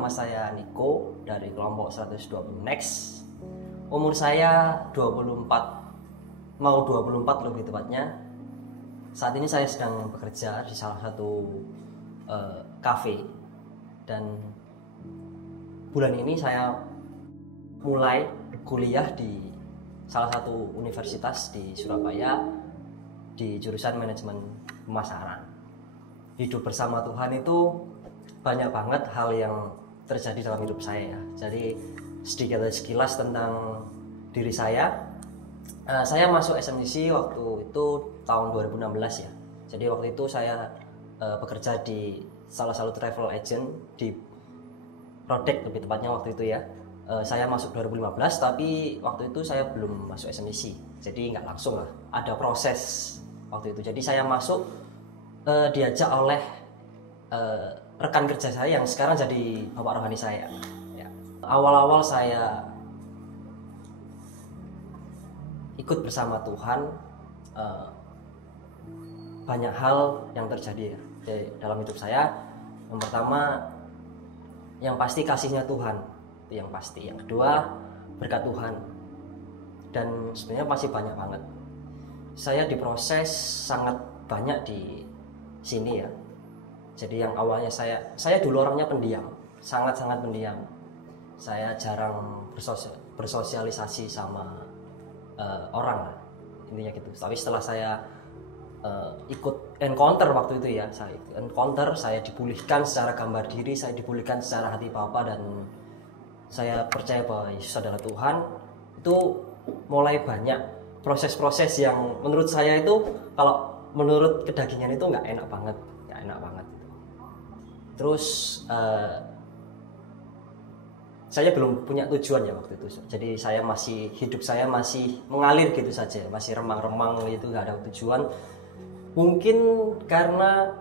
nama saya Niko dari kelompok 120 Next. Umur saya 24, mau 24 lebih tepatnya. Saat ini saya sedang bekerja di salah satu kafe, dan bulan ini saya mulai kuliah di salah satu universitas di Surabaya di jurusan manajemen pemasaran. Hidup bersama Tuhan itu banyak banget hal yang terjadi dalam hidup saya ya. Jadi sedikit sekilas tentang diri saya. Saya masuk SMCC waktu itu tahun 2016 ya. Jadi waktu itu saya bekerja di salah satu travel agent di Prodek lebih tepatnya waktu itu ya. Saya masuk 2015, tapi waktu itu saya belum masuk SMCC. Jadi nggak langsung lah, ada proses waktu itu. Jadi saya masuk diajak oleh rekan kerja saya yang sekarang jadi bapak rohani saya ya. Awal-awal saya ikut bersama Tuhan, banyak hal yang terjadi ya dalam hidup saya. Yang pertama, yang pasti kasihnya Tuhan, itu yang pasti. Yang kedua, berkat Tuhan. Dan sebenarnya masih banyak banget. Saya diproses sangat banyak di sini ya. Jadi yang awalnya saya dulu orangnya pendiam, sangat-sangat pendiam. Saya jarang bersosialisasi sama orang lah, intinya gitu. Tapi setelah saya ikut encounter waktu itu ya, saya dipulihkan secara gambar diri, saya dipulihkan secara hati Bapa, dan saya percaya bahwa Yesus adalah Tuhan. Itu mulai banyak proses-proses yang menurut saya itu, kalau menurut kedagingan itu nggak enak banget. Terus saya belum punya tujuan ya waktu itu. Jadi hidup saya masih mengalir gitu saja, masih remang-remang gitu, nggak ada tujuan. Mungkin karena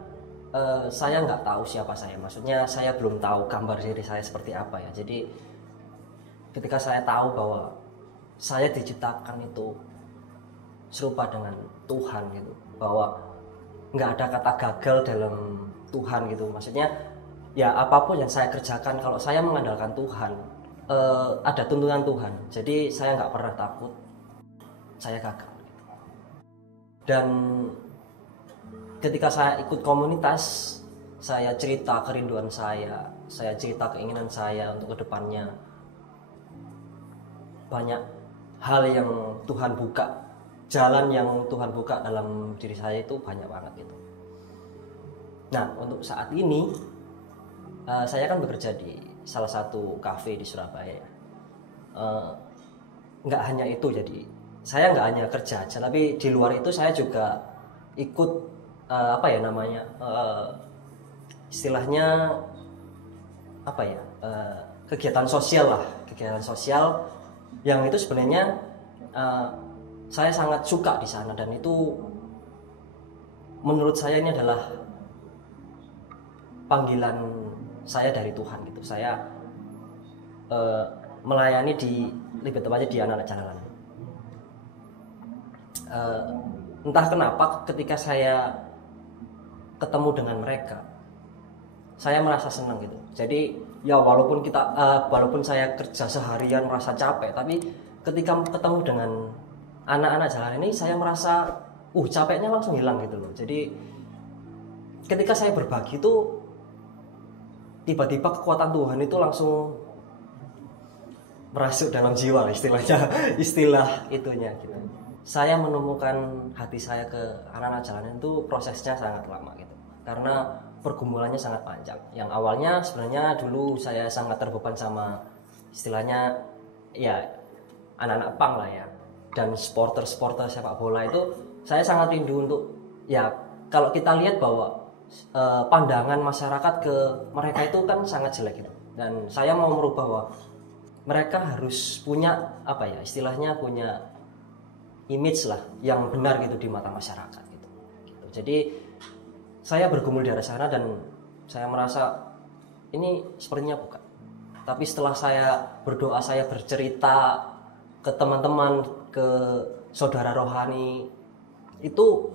saya nggak tahu siapa saya, maksudnya saya belum tahu gambar diri saya seperti apa ya. Jadi ketika saya tahu bahwa saya diciptakan itu serupa dengan Tuhan gitu, bahwa nggak ada kata gagal dalam Tuhan gitu. Maksudnya ya apapun yang saya kerjakan, kalau saya mengandalkan Tuhan, ada tuntunan Tuhan. Jadi saya nggak pernah takut saya gagal. Dan ketika saya ikut komunitas, saya cerita kerinduan saya cerita keinginan saya untuk kedepannya. Banyak hal yang Tuhan buka, jalan yang Tuhan buka dalam diri saya itu banyak banget gitu. Nah, untuk saat ini saya kan bekerja di salah satu kafe di Surabaya. Nggak hanya itu, jadi saya nggak hanya kerja aja, tapi di luar itu saya juga ikut istilahnya kegiatan sosial yang itu sebenarnya saya sangat suka di sana, dan itu menurut saya ini adalah panggilan saya dari Tuhan gitu. Saya melayani lebih tepatnya di anak-anak jalanan. Entah kenapa ketika saya ketemu dengan mereka, saya merasa senang gitu. Jadi ya walaupun saya kerja seharian merasa capek, tapi ketika ketemu dengan anak-anak jalanan ini, saya merasa capeknya langsung hilang gitu loh. Jadi ketika saya berbagi itu, tiba-tiba kekuatan Tuhan itu langsung merasuk dalam jiwa, istilah itunya gitu. Saya menemukan hati saya ke anak-anak jalanan itu prosesnya sangat lama gitu, karena pergumulannya sangat panjang. Yang awalnya sebenarnya dulu saya sangat terbeban sama istilahnya ya anak-anak punk lah ya, dan supporter sepak bola itu saya sangat rindu untuk ya, kalau kita lihat bahwa pandangan masyarakat ke mereka itu kan sangat jelek gitu, dan saya mau merubah bahwa mereka harus punya istilahnya punya image lah yang benar gitu di mata masyarakat gitu. Jadi saya bergumul di arah sana, dan saya merasa ini sepertinya bukan. Tapi setelah saya berdoa, saya bercerita ke teman-teman, ke saudara rohani, itu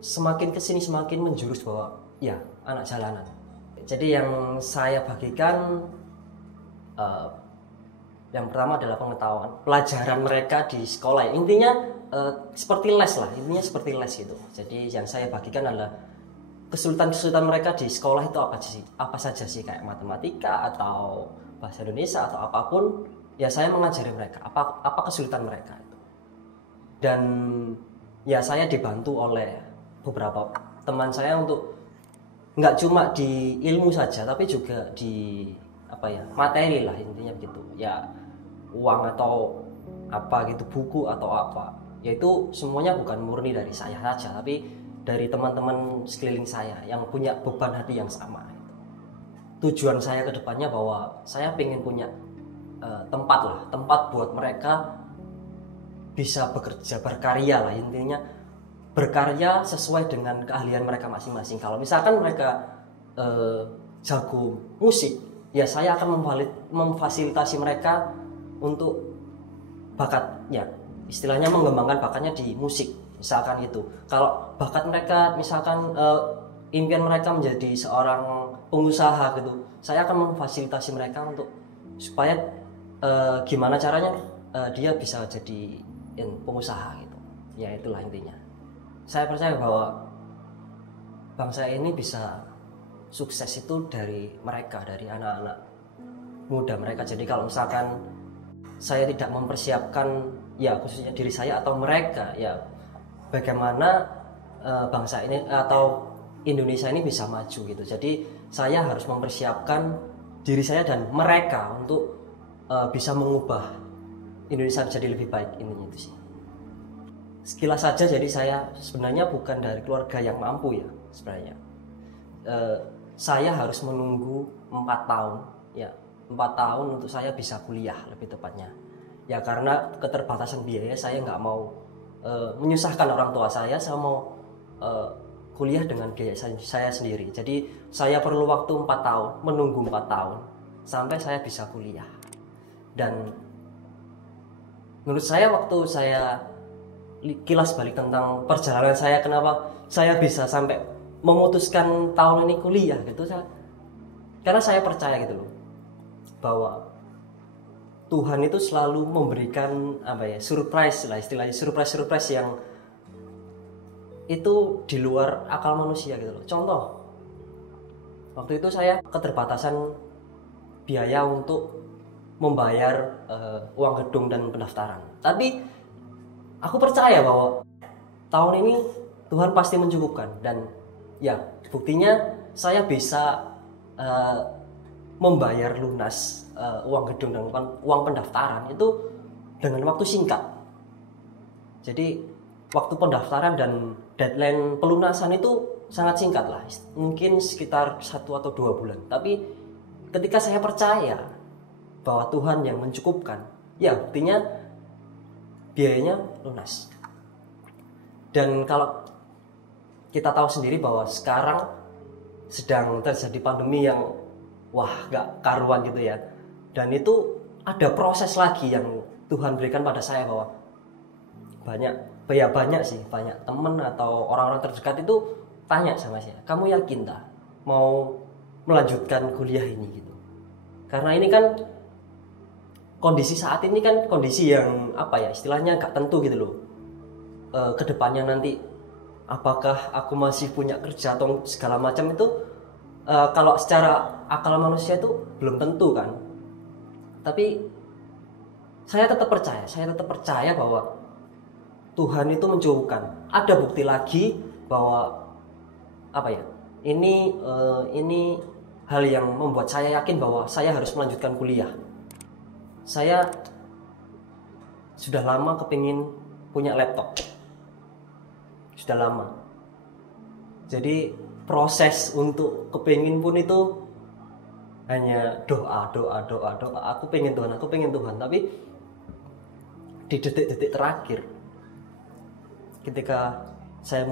semakin kesini semakin menjurus bahwa ya anak jalanan. Jadi yang saya bagikan eh, yang pertama adalah pengetahuan pelajaran mereka di sekolah. Intinya seperti les lah, intinya seperti les gitu. Jadi yang saya bagikan adalah kesulitan-kesulitan mereka di sekolah itu apa saja sih, kayak matematika atau bahasa Indonesia atau apapun. Ya saya mengajari mereka apa kesulitan mereka itu. Dan ya saya dibantu oleh beberapa teman saya untuk nggak cuma di ilmu saja, tapi juga di materi lah, intinya begitu ya, uang atau apa gitu, buku atau apa, yaitu semuanya bukan murni dari saya saja, tapi dari teman-teman sekeliling saya yang punya beban hati yang sama. Tujuan saya ke depannya bahwa saya pengen punya tempat buat mereka bisa bekerja, berkarya lah, intinya berkarya sesuai dengan keahlian mereka masing-masing. Kalau misalkan mereka jago musik, ya saya akan memfasilitasi mereka untuk bakatnya, istilahnya mengembangkan bakatnya di musik misalkan gitu. Kalau bakat mereka misalkan impian mereka menjadi seorang pengusaha gitu, saya akan memfasilitasi mereka untuk supaya gimana caranya dia bisa jadi pengusaha gitu. Ya itulah intinya. Saya percaya bahwa bangsa ini bisa sukses itu dari mereka, dari anak-anak muda mereka. Jadi kalau misalkan saya tidak mempersiapkan, ya khususnya diri saya atau mereka, ya bagaimana bangsa ini atau Indonesia ini bisa maju gitu. Jadi saya harus mempersiapkan diri saya dan mereka untuk bisa mengubah Indonesia menjadi lebih baik, intinya itu sih. Sekilas saja, jadi saya sebenarnya bukan dari keluarga yang mampu ya sebenarnya. Saya harus menunggu 4 tahun ya, 4 tahun untuk saya bisa kuliah lebih tepatnya ya, karena keterbatasan biaya. Saya nggak mau menyusahkan orang tua saya mau kuliah dengan biaya saya sendiri. Jadi saya perlu waktu 4 tahun, menunggu 4 tahun sampai saya bisa kuliah. Dan menurut saya, waktu saya kilas balik tentang perjalanan saya, kenapa saya bisa sampai memutuskan tahun ini kuliah gitu, karena saya percaya gitu loh, bahwa Tuhan itu selalu memberikan surprise lah, istilahnya surprise yang itu di luar akal manusia gitu loh. Contoh, waktu itu saya keterbatasan biaya untuk membayar uang gedung dan pendaftaran, tapi aku percaya bahwa tahun ini Tuhan pasti mencukupkan. Dan ya buktinya saya bisa membayar lunas uang gedung dan uang pendaftaran itu dengan waktu singkat. Jadi waktu pendaftaran dan deadline pelunasan itu sangat singkat lah, mungkin sekitar 1 atau 2 bulan. Tapi ketika saya percaya bahwa Tuhan yang mencukupkan, ya buktinya biayanya lunas. Dan kalau kita tahu sendiri bahwa sekarang sedang terjadi pandemi yang gak karuan gitu ya, dan itu ada proses lagi yang Tuhan berikan pada saya, bahwa banyak teman atau orang-orang terdekat itu tanya sama saya, kamu yakin tak mau melanjutkan kuliah ini gitu? Karena ini kan kondisi saat ini kan kondisi yang istilahnya gak tentu gitu loh. Kedepannya nanti apakah aku masih punya kerja atau segala macam itu, kalau secara akal manusia itu belum tentu kan. Tapi saya tetap percaya bahwa Tuhan itu mencukupkan. Ada bukti lagi bahwa ini hal yang membuat saya yakin bahwa saya harus melanjutkan kuliah. Saya sudah lama kepingin punya laptop, sudah lama. Jadi proses untuk kepingin pun itu hanya doa. Aku pengen Tuhan. Tapi di detik-detik terakhir, ketika saya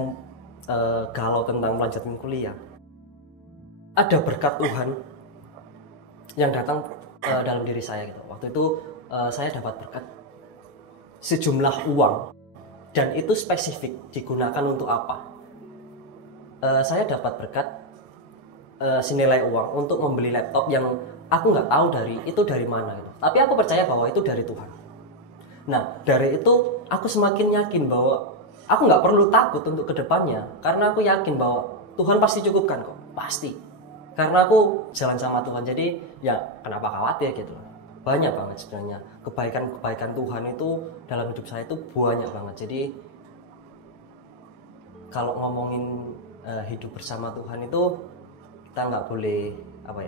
galau tentang melanjutkan kuliah, ada berkat Tuhan yang datang dalam diri saya gitu. Waktu itu saya dapat berkat sejumlah uang, dan itu spesifik digunakan untuk apa. Saya dapat berkat senilai uang untuk membeli laptop yang aku nggak tahu dari mana gitu. Tapi aku percaya bahwa itu dari Tuhan. Nah, dari itu aku semakin yakin bahwa aku nggak perlu takut untuk kedepannya, karena aku yakin bahwa Tuhan pasti cukupkan kok, pasti. Karena aku jalan sama Tuhan, jadi ya kenapa khawatir gitu. Banyak banget sebenarnya kebaikan Tuhan itu dalam hidup saya itu banyak banget. Jadi kalau ngomongin hidup bersama Tuhan itu kita nggak boleh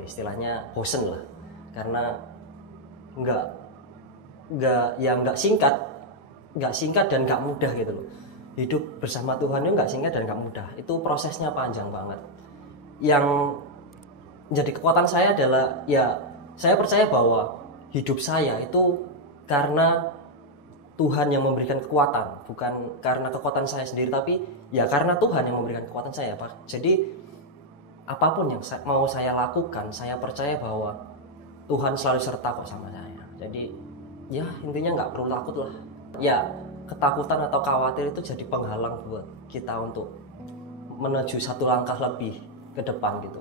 istilahnya bosen lah, karena nggak singkat dan nggak mudah gitu loh. Hidup bersama Tuhan itu nggak singkat dan nggak mudah, itu prosesnya panjang banget. Yang jadi kekuatan saya adalah ya saya percaya bahwa hidup saya itu karena Tuhan yang memberikan kekuatan, bukan karena kekuatan saya sendiri, tapi ya karena Tuhan yang memberikan kekuatan saya, Pak. Jadi apapun yang mau saya lakukan, saya percaya bahwa Tuhan selalu serta kok sama saya. Jadi ya intinya nggak perlu takut lah. Ya ketakutan atau khawatir itu jadi penghalang buat kita untuk menuju satu langkah lebih ke depan gitu.